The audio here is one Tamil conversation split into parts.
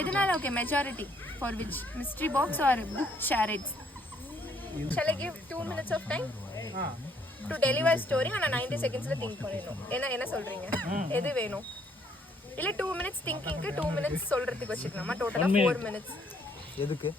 எதனால okay majority for which mystery box or book charades? Shall I give 2 minutes of time to deliver story? ஆனா 90 செகண்ட்ஸ்ல திங்க் பண்ணணும். என்ன சொல்றீங்க? எது வேணும்? இல்ல 2 minutes திங்கிங்க்கு 2 minutes சொல்றதுக்கு வச்சுக்கலாமா? டோட்டலா 4 minutes. எதுக்கு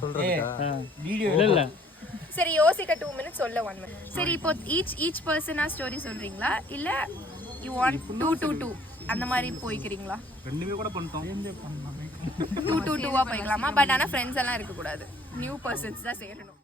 சொல்றதுக்கா? வீடியோ இல்ல. சரி யோசிக்க 2 minutes சொல்ல 1 minute. சரி இப்போ each பர்சனா ஸ்டோரி சொல்றீங்களா இல்ல you want 2 அந்த மாதிரி போய்க்கிறீங்களா? ரெண்டுமே கூட பண்ணிட்டோம். 2 போய்க்கலாமா? பட் ஆனா ஃப்ரெண்ட்ஸ் எல்லாம் இருக்க கூடாது. நியூ பர்சன்ஸ் தான் சேரணும்.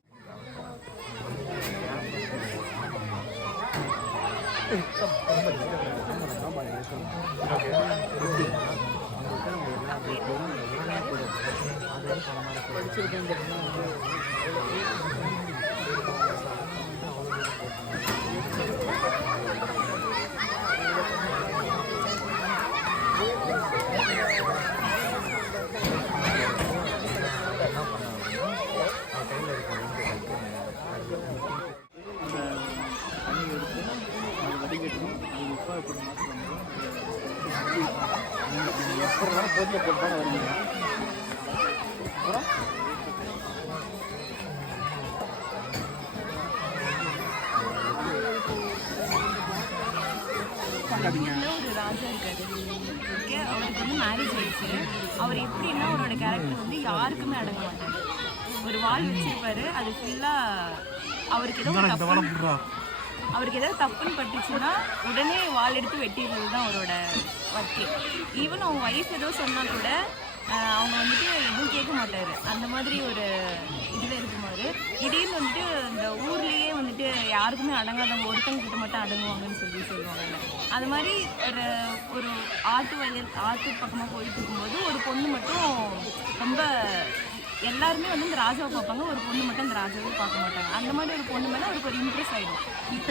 ஒரு ராஜா இருக்காரு. ஓகே, அவருக்கு வந்து மேரேஜ் ஆயிடுச்சு. அவர் எப்படின்னா அவரோட கேரக்டர் வந்து யாருக்குமே அடங்க மாட்டார். ஒரு வால் வச்சிருப்பாரு, அது ஃபுல்லாக அவருக்கு ஏதாவது தப்புன்னு பட்டுச்சுன்னா உடனே வால் எடுத்து வெட்டிடுறது தான் அவரோட ஒர்க்கே. ஈவன் அவங்க ஒய்ஃப் ஏதோ சொன்னால் கூட அவங்க வந்துட்டு எதுவும் கேட்க மாட்டார். அந்த மாதிரி ஒரு இதில் இருக்குமாரு. திடீர்னு வந்துட்டு இந்த ஊர்லேயே வந்துட்டு யாருக்குமே அடங்காதவங்க ஒருத்தங்க கிட்ட மட்டும் அடங்குவாங்கன்னு சொல்லுவாங்கல்ல. அது மாதிரி ஒரு ஆற்று பக்கமாக போயிட்டு இருக்கும்போது ஒரு பொண்ணு மட்டும் ரொம்ப எல்லாருமே வந்து இந்த ராஜாவை பார்ப்பாங்க, ஒரு பொண்ணு மட்டும் இந்த ராஜாவை பார்க்க மாட்டாங்க. அந்த மாதிரி ஒரு பொண்ணு மேலே அவருக்கு ஒரு இம்ப்ரெஸ் ஆகிடும்.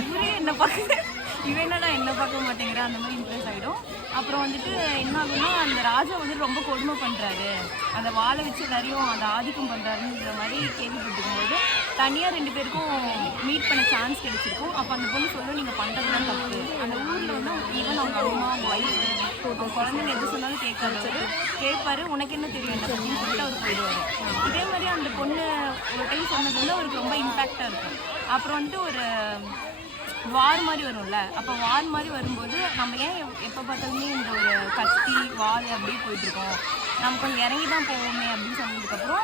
இவரே என்ன பார்க்க இவன் என்னடா என்ன பார்க்க மாட்டேங்கிற அந்த மாதிரி இம்ப்ரெஸ் ஆகிடும். அப்புறம் வந்துட்டு என்ன ஆகுன்னா அந்த ராஜா வந்துட்டு ரொம்ப கொடுமை பண்ணுறாரு, அந்த வாழை வச்சு எல்லாரையும் அந்த ஆதிக்கம் பண்ணுறாருன்ற மாதிரி கேள்விப்பட்டிருக்கும்போது தனியாக 2 பேருக்கும் மீட் பண்ண சான்ஸ் கிடைச்சிருக்கும். அப்போ அந்த பொண்ணு சொல்லும் நீங்கள் பண்ணுறதுலாம் தப்பு. அந்த ஊரில் வந்து ஈவன் அவங்க அம்மா அவங்க ஒய்ஃப் அவங்க குழந்தைங்க எது சொன்னாலும் கேட்பாரு. உனக்கு என்ன தெரியும் என்ன அப்படின்னு சொல்லிட்டு அவர் போயிடுவார். இதே மாதிரி அந்த பொண்ணு ஒரு டைம் சொன்னது வந்து அவருக்கு ரொம்ப இம்பேக்டாக இருக்கும். அப்புறம் வந்துட்டு ஒரு வார் மாதிரி வரும்ல, அப்போ வார் மாதிரி வரும்போது நம்ம ஏன் எப்போ பார்த்தாலுமே இந்த ஒரு கத்தி வார் அப்படியே போயிட்டுருக்கோம், நம்ம கொஞ்சம் இறங்கி தான் போவோமே அப்படின்னு சொன்னதுக்கப்புறம்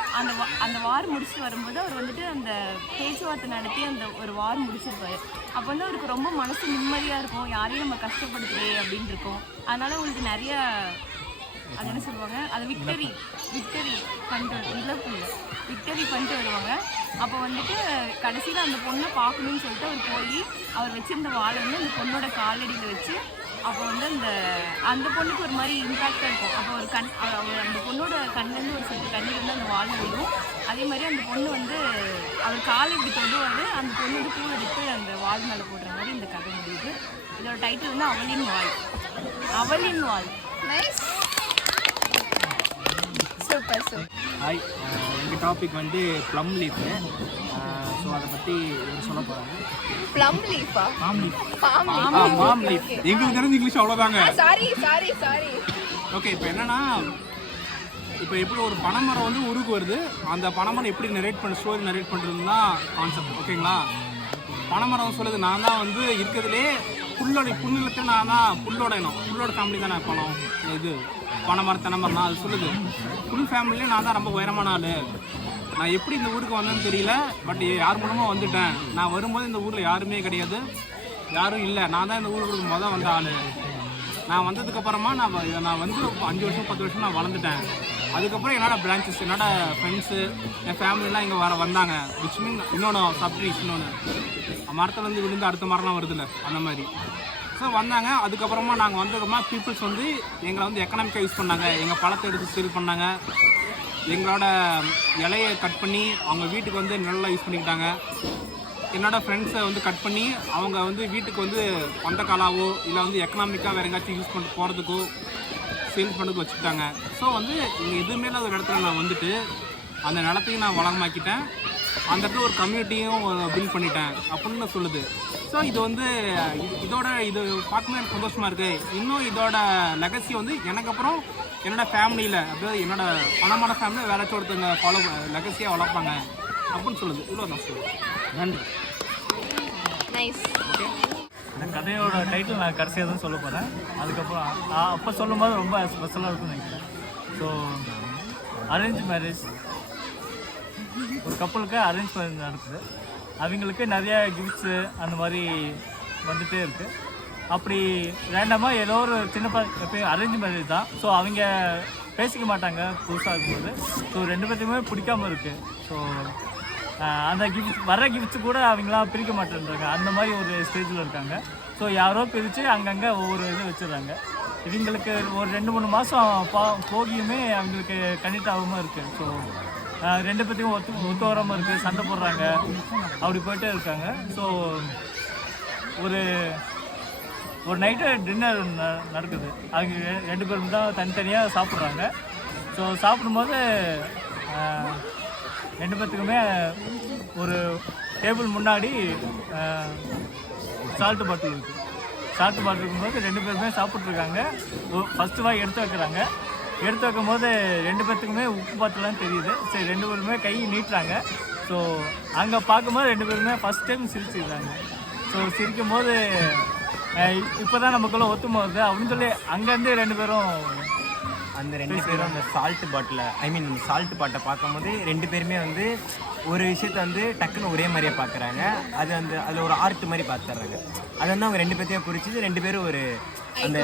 அந்த வார் முடிச்சுட்டு வரும்போது அவர் வந்துட்டு அந்த பேச்சுவார்த்தை நடத்தி அந்த ஒரு வார் முடிச்சிருப்பாரு. அப்போ வந்து அவருக்கு ரொம்ப மனசு நிம்மதியாக இருக்கும், யாரையும் நம்ம கஷ்டப்படுத்துறே அப்படின்னு இருக்கும். அதனால் உங்களுக்கு நிறைய அது என்ன சொல்லுவாங்க, அது விக்டரி பண்ணிட்டு விக்டரி பண்ணிட்டு வருவாங்க. அப்போ வந்துட்டு கடைசியில் அந்த பொண்ணை பார்க்கணுன்னு சொல்லிட்டு அவர் போய் அவர் வச்சுருந்த வாழை வந்து அந்த பொண்ணோட காலடியில் வச்சு அப்போ வந்து அந்த பொண்ணுக்கு ஒரு மாதிரி இம்பேக்டாக இருக்கும். அப்போ ஒரு அந்த பொண்ணோட கண்லேருந்து ஒரு சொட்டு கண்ணீர் வந்து அந்த வாழை விடும். அதே மாதிரி அந்த பொண்ணு வந்து அவர் காலை இப்படி தொடுவார், அந்த பொண்ணு வந்து பூ எடுத்து அந்த வால் மேலே போடுற மாதிரி இந்த கதை முடியுது. இதோட டைட்டில் வந்து அவளின் வாள். Nice, super. ஹாய், எங்கள் டாபிக் வந்து ப்ளம் லீஃபு. ஸோ அதை பற்றி சொல்ல போகிறாங்க. ப்ளம் லீஃபா? Palm leaf. எங்களுக்கு தெரிஞ்ச இங்கிலீஷ் அவ்வளோதாங்க. சாரி. ஓகே, இப்போ என்னன்னா, இப்போ எப்படி ஒரு பனைமரம் வந்து உருக்கு வருது, அந்த பனைமரம் எப்படி ஸ்டோரி நரேட் பண்ணுறதுன்னு தான் கான்செப்ட். ஓகேங்களா? பனைமரம் சொல்லுது நான் தான் வந்து இருக்கிறதுலே புல்லுலத்தில் நான் தான் புல்லோட ஃபேமிலி தான் நான் பணம் இது பனைமரம் தென்னைமரம் அது சொல்லுது. ஃபுல் ஃபேமிலியே நான் தான் ரொம்ப உயரமான ஆள். நான் எப்படி இந்த ஊருக்கு வந்தேன்னு தெரியல, பட் யார் மூலமாக வந்துட்டேன். நான் வரும்போது இந்த ஊரில் யாருமே கிடையாது, யாரும் இல்லை, நான் தான் இந்த ஊருக்கு வந்த ஆள். நான் வந்ததுக்கப்புறமா நான் வந்து 5 வருஷம் 10 வருஷம் நான் வளர்ந்துட்டேன். அதுக்கப்புறம் என்னோடய பிரான்ச்சஸ் என்னோடய ஃப்ரெண்ட்ஸு என் ஃபேமிலிலாம் இங்கே வந்தாங்க. விச் மீன் இன்னொன்று சப்ட்ரீஸ், இன்னொன்று மரத்துலேருந்து விழுந்து அடுத்த மரம்லாம் வருதுல்ல அந்த மாதிரி. ஸோ வந்தாங்க. அதுக்கப்புறமா நாங்கள் வந்ததுக்கப்புறமா பீப்புள்ஸ் வந்து எங்களை வந்து எக்கனாமிக்காக யூஸ் பண்ணாங்க. எங்கள் பழத்தை எடுத்து சேல் பண்ணாங்க. எங்களோட இலையை கட் பண்ணி அவங்க வீட்டுக்கு வந்து நல்லா யூஸ் பண்ணிக்கிட்டாங்க. என்னோடய ஃப்ரெண்ட்ஸை வந்து கட் பண்ணி அவங்க வந்து வீட்டுக்கு வந்து பந்த காலாவோ இல்லை வந்து எக்கனாமிக்காக வேறு எங்கேயாச்சும் யூஸ் பண்ணிட்டு போகிறதுக்கோ சேல்ஸ் பண்ணுறதுக்கு வச்சுக்கிட்டாங்க. ஸோ வந்து இங்கே எதுவுமே இல்லாத ஒரு இடத்துல நான் வந்துட்டு அந்த நிலத்தையும் நான் வளமாக்கிட்டேன், அந்த இடத்துல ஒரு கம்யூனிட்டியும் பில்ட் பண்ணிட்டேன் அப்படின்னு சொல்லுது. ஸோ ஸோ இது வந்து இதோட இது பார்க்கும்போது எனக்கு சந்தோஷமாக இருக்குது. இன்னும் இதோட லெகசி வந்து எனக்கு அப்புறம் என்னோடய ஃபேமிலியில், அதாவது என்னோடய பணமான ஃபேமிலியில் வேறாச்சும் ஒருத்தவங்க ஃபாலோ லெகசியாக வளர்ப்பாங்க அப்படின்னு சொல்லுது. இவ்வளோ தான் சொல்லுது. நன்றி. நைஸ். இந்த கதையோட டைட்டில் நான் கடைசியாக தான் சொல்ல போகிறேன். அதுக்கப்புறம் அப்போ சொல்லும்போது ரொம்ப ஸ்பெஷலாக இருக்கும்னு நினைக்கிறேன். ஸோ அரேஞ்ச் மேரேஜ், ஒரு கப்பலுக்கு அரேஞ்ச் மேரேஜ் நடக்குது. அவங்களுக்கு நிறைய கிஃப்ட்ஸு அந்த மாதிரி வந்துகிட்டே இருக்குது. அப்படி ரேண்டமாக ஏதோ ஒரு சின்ன எப்பயும் அரேஞ்ச் மேரேஜ் தான். ஸோ அவங்க பேசிக்க மாட்டாங்க புதுசாக இருக்கும்போது. ஸோ 2 பேர்த்துக்குமே பிடிக்காமல் இருக்குது. ஸோ அந்த கிஃப்ட்ஸ் கூட அவங்களாம் பிரிக்க மாட்டேன்றாங்க. அந்த மாதிரி ஒரு ஸ்டேஜில் இருக்காங்க. ஸோ யாரோ பிரித்து அங்கங்கே ஒவ்வொரு இது வச்சுருந்தாங்க. இவங்களுக்கு ஒரு 2-3 மாதம் போகியுமே அவங்களுக்கு கனெக்ட் ஆகாமல் இருக்குது. ஸோ 2 பேர்த்துக்கும் ஒத்து வராமல் இருக்குது, சண்டை போடுறாங்க, அப்படி போயிட்டே இருக்காங்க. ஸோ ஒரு நைட்டு டின்னர் நடக்குது. அவங்க 2 பேரும் தான் தனித்தனியாக சாப்பிட்றாங்க. ஸோ சாப்பிடும்போது 2 பேர்த்துக்குமே ஒரு டேபிள் முன்னாடி சால்ட்டு பாட்டில் இருக்குது. சால்ட்டு பாட்டில் இருக்கும்போது 2 பேருமே சாப்பிட்ருக்காங்க. ஃபஸ்ட்டு வாய் எடுத்து வைக்கிறாங்க. எடுத்து வைக்கும்போது 2 பேர்த்துக்குமே உப்பு பாத்திரலாம் தெரியுது. சரி 2 பேருமே கை நீட்டுறாங்க. ஸோ அங்கே பார்க்கும்போது 2 பேருமே ஃபஸ்ட் டைம் சிரிச்சுக்கிறாங்க. ஸோ சிரிக்கும் போது இப்போ தான் நமக்குள்ளே ஒத்துமை வருது அப்படின்னு சொல்லி அங்கேருந்து 2 பேரும் அந்த 2 பேரும் அந்த சால்ட்டு பாட்டில் அந்த சால்ட்டு பாட்டை பார்க்கும்போது 2 பேருமே வந்து ஒரு விஷயத்த வந்து டக்குன்னு ஒரே மாதிரியே பார்க்குறாங்க. அது அதில் ஒரு ஆர்ட் மாதிரி பார்த்துட்றாங்க. அது வந்து அவங்க 2 பேர்த்தையும் குறித்து 2 பேரும் ஒரு அந்த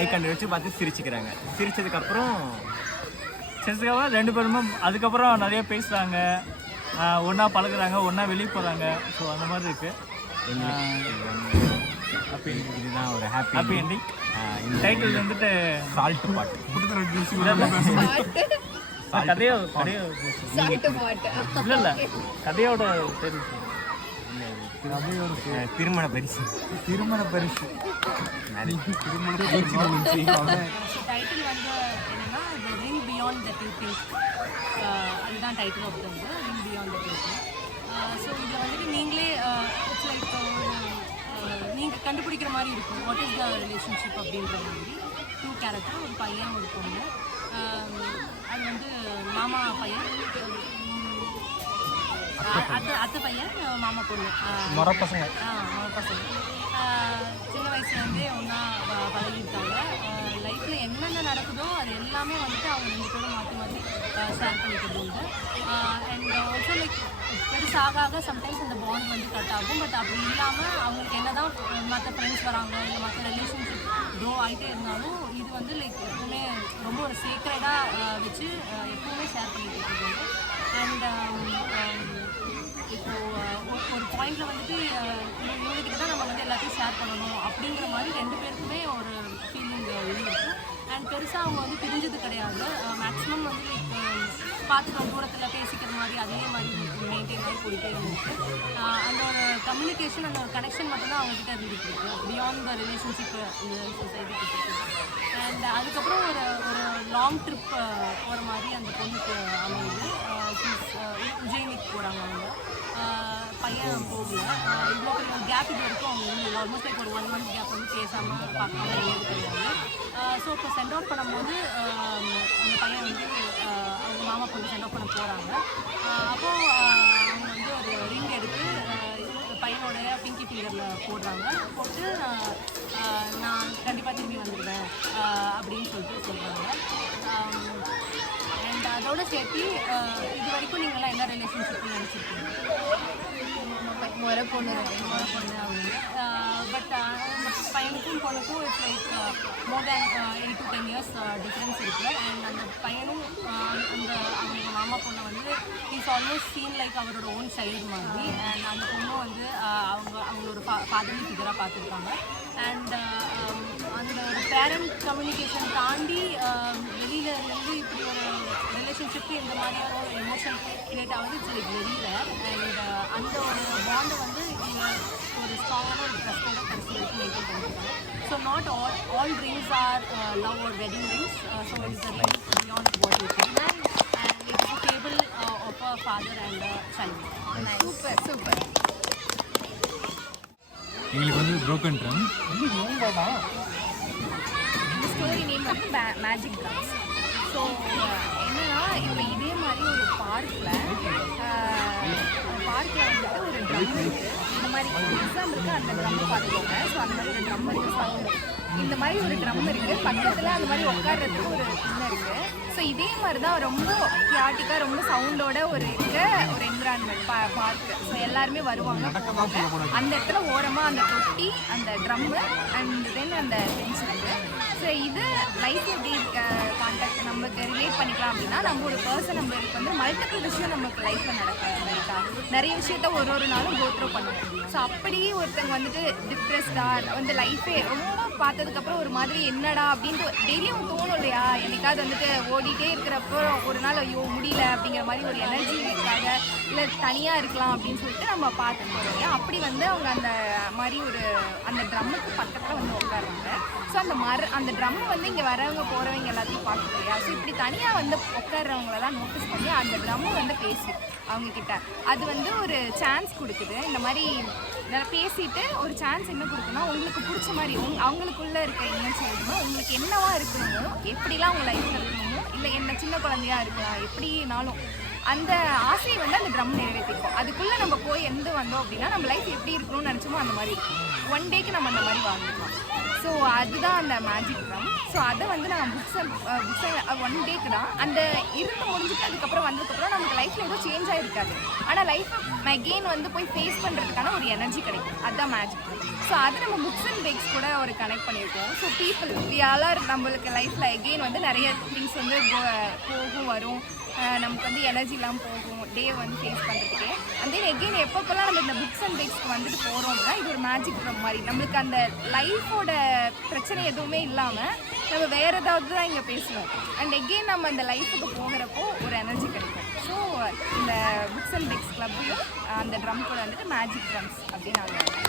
ஐ கான்டாக்ட் வச்சு பார்த்து சிரிச்சுக்கிறாங்க. சிரிச்சதுக்கப்புறம் 2 பேருமே அதுக்கப்புறம் நிறைய பேசுகிறாங்க, ஒன்றா பழகுறாங்க, ஒன்றா வெளியே போகிறாங்க. ஸோ அந்த மாதிரி இருக்குது. இதுதான் ஒரு ஹாப்பி எண்டிங். இந்த டைட்டில் வந்துட்டு சால்ட் பாட்டு. இல்லை கதையோட பேர் திருமண பரிசு. டைட்டில் வந்து என்னன்னா the ring beyond that you think. அதுதான் title of the ring beyond that you think. So இதில் வந்துட்டு நீங்களே இட்ஸ் லைக் நீங்கள் கண்டுபிடிக்கிற மாதிரி இருக்கும். வாட் இஸ் த ரிலேஷன்ஷிப் அப்படின்ற மாதிரி 2 கேரக்டர், ஒரு பையன் ஒரு பொண்ணு. அது வந்து மாமா பையன், அத்தை பையன், மாமா பொண்ணு, முறை பசங்க. சின்ன வயசுலேருந்தே ஒன்றா பழகிட்டாங்க. லைஃப்பில் என்னென்ன நடக்குதோ அது எல்லாமே வந்துட்டு அவங்க 2 பேரும் மாற்றி மாற்றி ஷேர் பண்ணிக்கிறது உண்டு. அண்ட் ஆல்சோ லைக் பெருசாக சம்டைம்ஸ் அந்த பாண்ட் வந்து கட் ஆகும். பட் அப்படி இல்லாமல் அவங்களுக்கு என்ன தான் மற்ற ஃப்ரெண்ட்ஸ் வராங்க இல்லை மற்ற ரிலேஷன்ஷிப் க்ரோ ஆகிட்டே இருந்தாலும் இது வந்து லைக் எப்பவுமே ரொம்ப ஒரு சீக்ரெட்டாக வச்சு எப்பவுமே ஷேர் பண்ணிட்டு இருக்குது. அண்ட் இப்போது ஒரு பாயிண்டில் வந்துட்டு இவங்ககிட்ட தான் நம்ம வந்து எல்லாத்தையும் ஷேர் பண்ணணும் அப்படிங்கிற மாதிரி 2 பேருக்குமே ஒரு ஃபீலிங் இருக்குது. அண்ட் பெருசாக அவங்க வந்து பிரிஞ்சது கிடையாது. மேக்ஸிமம் வந்து லைக் பார்த்துட்டு தூரத்தில் பேசிக்கிற மாதிரி அதே மாதிரி மெயின்டைன் ஆகி போயிட்டே இருந்துச்சு. அந்த ஒரு கம்யூனிகேஷன், அந்த ஒரு கனெக்ஷன் மட்டும்தான் அவங்ககிட்ட இருந்துட்டு இருக்கு பியாண்ட் த ரிலேஷன்ஷிப் இந்த சொசைட்டிக்கு இருக்குது. அண்ட் அதுக்கப்புறம் ஒரு லாங் ட்ரிப் போகிற மாதிரி அந்த பொண்ணுக்கு அமையுது. உஜ்ஜயினிக்கு போகிறாங்க அவங்க. பையன் போகல. இவ்வளோ பெரிய கேப் இது வரைக்கும் அவங்க வந்து ஆல்மோஸ்ட் லைக் ஒரு 1 month கேப் வந்து பேசாமல் பார்க்காம இருந்தது கிடையாது. ஸோ இப்போ சென்ட் அவுட் பண்ணும்போது அந்த பையன் வந்து அவங்க மாமா பொண்ணு சென்ட் அவுட் பண்ண போகிறாங்க. அப்போது அவங்க வந்து ஒரு ரிங் எடுத்து பையனோடைய பிங்கி ஃபிங்கரில் போடுறாங்க. போட்டு நான் கண்டிப்பாக திரும்பி வந்துடுவேன் அப்படின்னு சொல்கிறாங்க. அண்ட் அதோடு சேர்த்து இது வரைக்கும் நீங்களாம் என்ன ரிலேஷன்ஷிப்னு நினச்சிருக்கீங்க? முறை பொண்ணு அவங்க. பட் பையனுக்கும் பொண்ணுக்கும் it's like more than 8 to 10 years difference இருக்குது. அண்ட் அந்த பையனும் அவங்க மாமா பொண்ணை வந்து இஸ் ஆல்மோஸ்ட் சீன் லைக் அவரோட ஓன் சைல்டு மாதிரி. அண்ட் அந்த பொண்ணும் வந்து அவங்களோட ஃபாதர்லி ஃபிகராக பார்த்துருக்காங்க. அண்ட் அந்த ஒரு பேரண்ட் கம்யூனிகேஷன் தாண்டி வெளியிலேருந்து இப்படி ஒரு ரிலேஷன்ஷிப்பு இந்த மாதிரியான ஒரு எமோஷன் கிரியேட் ஆகுது. It's like very rare. And அந்த ஒரு பாண்டை வந்து இவங்க ஒரு ஸ்ட்ராங்கான ஒரு ட்ரஸ்டோட கடைசி வரைக்கும் மெயின்டைன் பண்ணியிருக்காங்க. So not all dreams are love or wedding dreams. So it's a dream beyond what you think. And it's a table of a father and a child. Super. எங்களுக்கு வந்து broken drum. இந்த ஸ்டோரி நேம் வந்து மேஜிக் ட்ரம்ஸ். ஸோ என்னன்னா இப்போ இதே மாதிரி ஒரு பார்க்கில் வந்துட்டு ஒரு ட்ரம் இருக்குது. இந்த மாதிரி எக்ஸாம் இருக்குது, அந்த ட்ரம் பார்த்துக்கோங்க. ஸோ அந்த மாதிரி ஒரு ட்ரம் இருக்குது, சவுண்டு இந்த மாதிரி ஒரு ட்ரம் இருக்குது. பக்கத்தில் அந்த மாதிரி உட்கார்றதுக்கு ஒரு சின்ன இருக்குது. ஸோ இதே மாதிரி தான் ரொம்ப கியாட்டிக்காக ரொம்ப சவுண்டோட ஒரு ஒரு என்விரான்மெண்ட் பார்க்கு. ஸோ எல்லாருமே வருவாங்க போவாங்க. அந்த இடத்துல ஓரமாக அந்த தொட்டி, அந்த ட்ரம்மு அண்ட் தென் அந்த பெஞ்ச் இருக்குது. ஸோ இது லைஃப் எப்படி கான்டாக்ட் நமக்கு ரிலேட் பண்ணிக்கலாம் அப்படின்னா, நம்ம ஒரு பர்சன் நம்மளுக்கு வந்து மல்டிபிள் விஷயம் நமக்கு லைஃப்பில் நடக்கும். ரைட்டா, நிறைய விஷயத்த ஒரு நாளும் கோத்ரூ பண்ணுவோம். ஸோ அப்படி ஒருத்தங்க வந்துட்டு டிப்ரெஸ்டாக வந்து லைஃபே ரொம்ப பார்த்ததுக்கப்புறம் ஒரு மாதிரி என்னடா அப்படின்ட்டு டெய்லியும் தோணும் இல்லையா, என்னைக்காவது வந்துட்டு ஓடிட்டே இருக்கிறப்போ ஒரு நாள் ஐயோ முடியல அப்படிங்கிற மாதிரி ஒரு எனர்ஜிக்காக இல்லை தனியாக இருக்கலாம் அப்படின்னு சொல்லிட்டு நம்ம பார்த்துட்டு போகிறோம் இல்லையா. அப்படி வந்து அவங்க அந்த மாதிரி அந்த ட்ரம்முக்கு பக்கத்தில் வந்து உட்காருவாங்க. ஸோ அந்த ட்ரம் வந்து இங்கே வரவங்க போகிறவங்க எல்லாத்தையும் பார்க்கணும் இல்லையா. ஸோ இப்படி தனியாக வந்து உட்கார்றவங்களெல்லாம் நோட்டீஸ் பண்ணி அந்த ட்ரம்மு வந்து பேசும் அவங்கக்கிட்ட. அது வந்து ஒரு சான்ஸ் கொடுக்குது. இந்த மாதிரி பேசிட்டு ஒரு சான்ஸ் என்ன கொடுக்குன்னா, உங்களுக்கு பிடிச்ச மாதிரி அவங்களுக்குள்ளே இருக்க என்ன சொல்லணுமோ, உங்களுக்கு என்னவா இருக்கணுமோ, எப்படிலாம் அவங்க லைஃப்பில் இருக்கணுமோ, இல்லை என்ன சின்ன குழந்தையா இருக்கலாம், எப்படினாலும் அந்த ஆசையை வந்து அந்த ட்ரம் நிறைவேற்றிருக்கோம். அதுக்குள்ளே நம்ம போய் வந்தோம் அப்படின்னா நம்ம லைஃப் எப்படி இருக்கணும்னு நினச்சோமோ அந்த மாதிரி இருக்கும். ஒன் டேக்கு நம்ம அந்த மாதிரி வாழ்ந்துக்கலாம். ஸோ அதுதான் அந்த மேஜிக் ட்ரம். ஸோ அதை வந்து நான் புக்ஸை ஒன் டேக்கு தான் அந்த இருந்து முடிஞ்சுட்டு அதுக்கப்புறம் வந்ததுக்கப்புறம் நமக்கு லைஃப்பில் எதுவும் சேஞ்ச் ஆகிருக்காது. ஆனால் லைஃப் அகெயின் வந்து போய் ஃபேஸ் பண்ணுறதுக்கான ஒரு எனர்ஜி கிடைக்கும். அதுதான் மேஜிக் ட்ரம். ஸோ அது நம்ம புக்ஸ் அண்ட் பேக்ஸ் கூட ஒரு கனெக்ட் பண்ணியிருக்கோம். ஸோ பீப்புள் யாரால் நம்மளுக்கு லைஃப்பில் அகெயின் வந்து நிறைய திங்ஸ் வந்து போகும் வரும், நமக்கு வந்து எனர்ஜி இல்லாமல் போகும் டே வந்து ஃபேஸ் பண்ணுறதுக்கே. அண்ட் தென் எகெயின் எப்பப்போல்லாம் நம்ம இந்த புக்ஸ் அண்ட் பேக்ஸ்க்கு வந்துட்டு போகிறோம் அப்படின்னா இது ஒரு மேஜிக் ட்ரம் மாதிரி நம்மளுக்கு அந்த லைஃபோட பிரச்சனை எதுவுமே இல்லாமல் நம்ம வேறு ஏதாவது தான் இங்கே பேசுவோம். அண்ட் எகெயின் நம்ம அந்த லைஃபுக்கு போகிறப்போ ஒரு எனர்ஜி கிடைக்கும். ஸோ இந்த புக்ஸ் அண்ட் பேக்ஸ் கிளப்பையும் அந்த ட்ரம் கூட வந்துட்டு மேஜிக் ட்ரம்ஸ் அப்படின்னு நாங்கள்